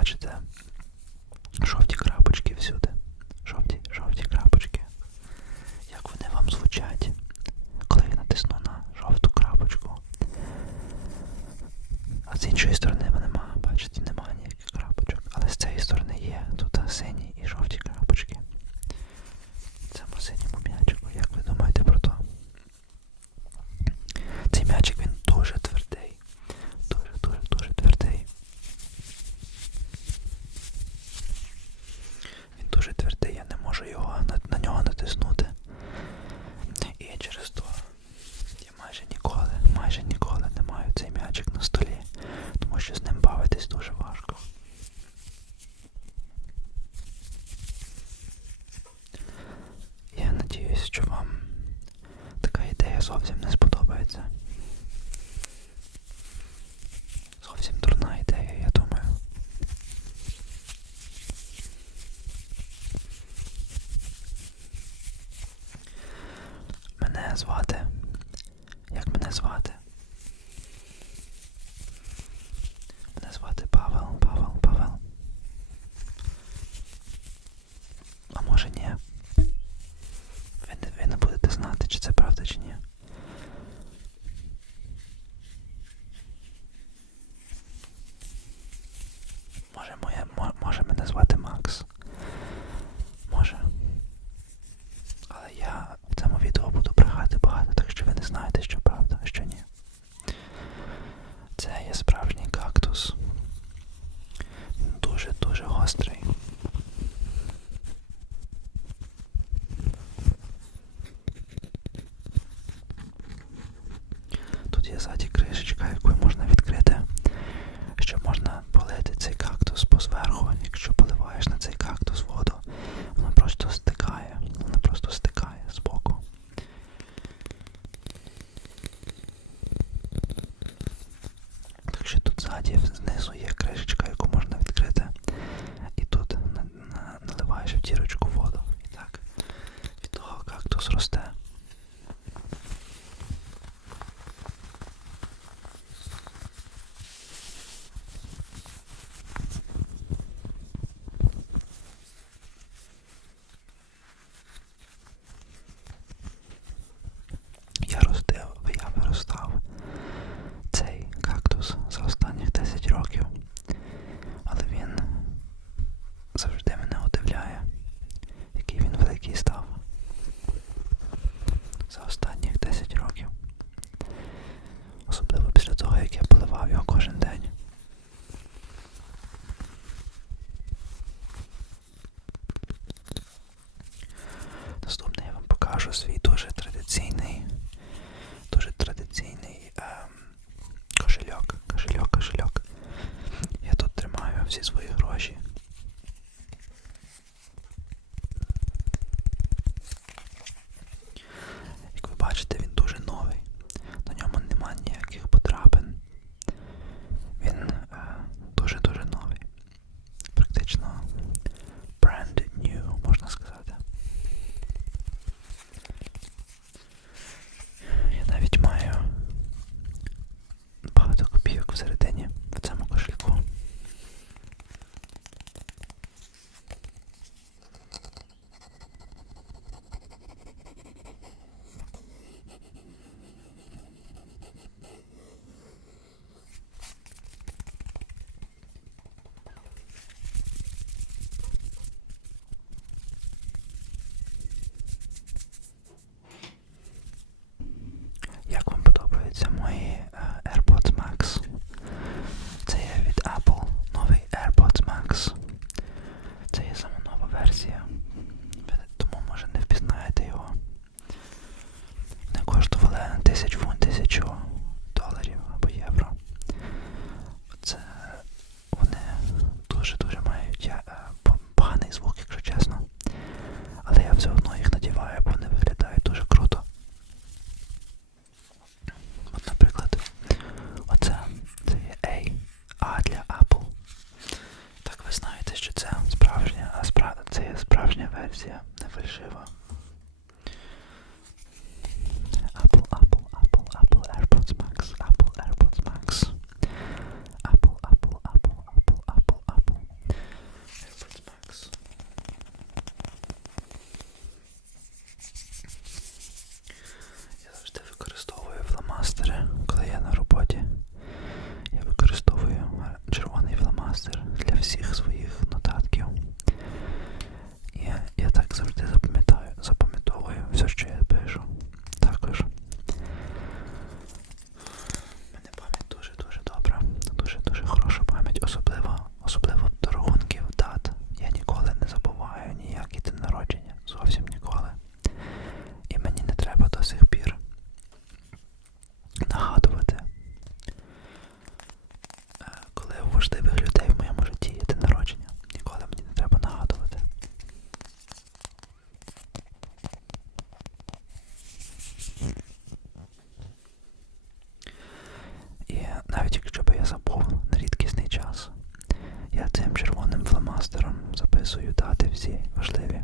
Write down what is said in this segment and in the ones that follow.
бачите жовті крапочки всюди. Мене я додати всі важливі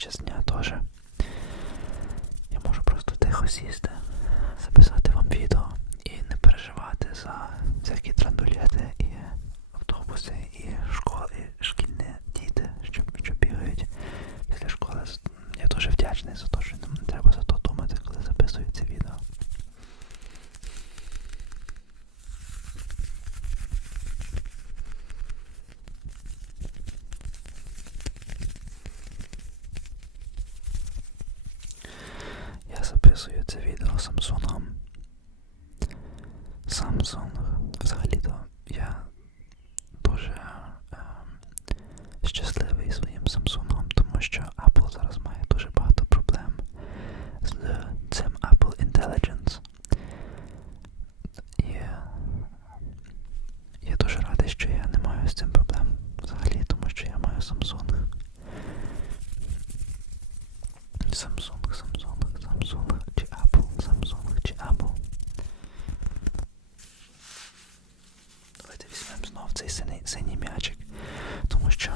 час дня теж. Я можу просто тихо сісти, записати вам відео і не переживати за всякі трандулети Samsung, Samsung, Samsung či Apple, Samsung či Apple. Давайте візьмемо знов цей синій м'ячик, тому що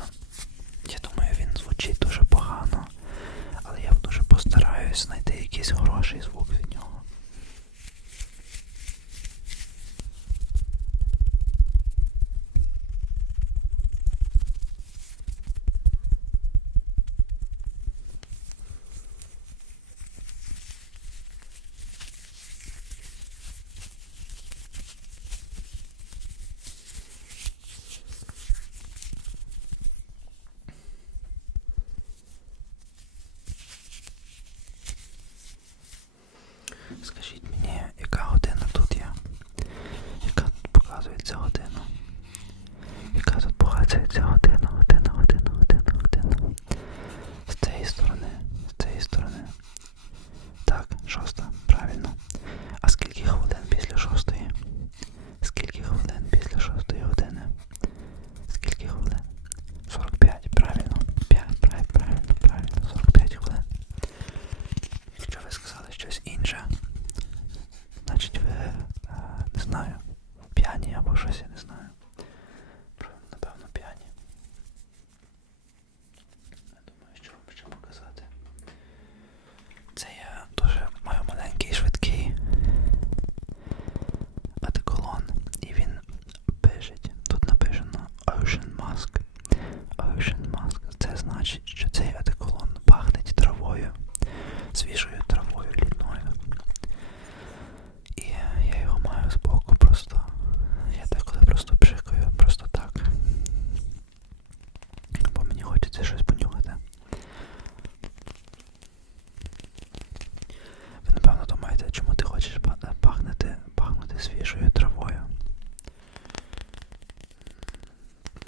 свіжою травою.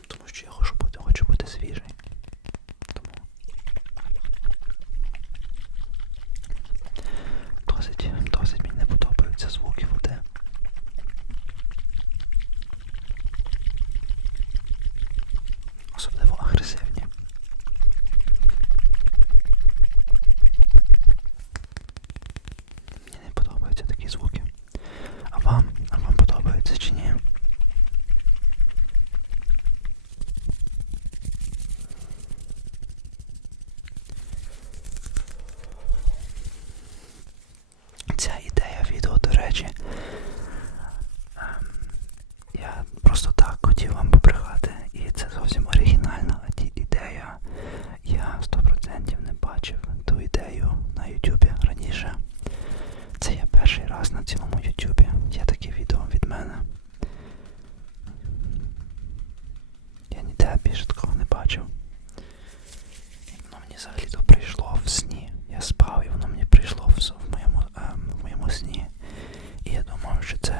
Тому що я хочу бути, хочу бути свіжий. Тому досить, досить мені не подобаються звуки води. Особливо агресивні. Мені не подобаються такі звуки вам, а вам подобається чи ні. перший раз на цілому Ютубі. Є таке відео від мене. Я ніде більше такого не бачив. І воно мені взагалі то прийшло в сні. Я спав і воно мені прийшло в, в, моєму, е, в моєму сні. І я думаю, що це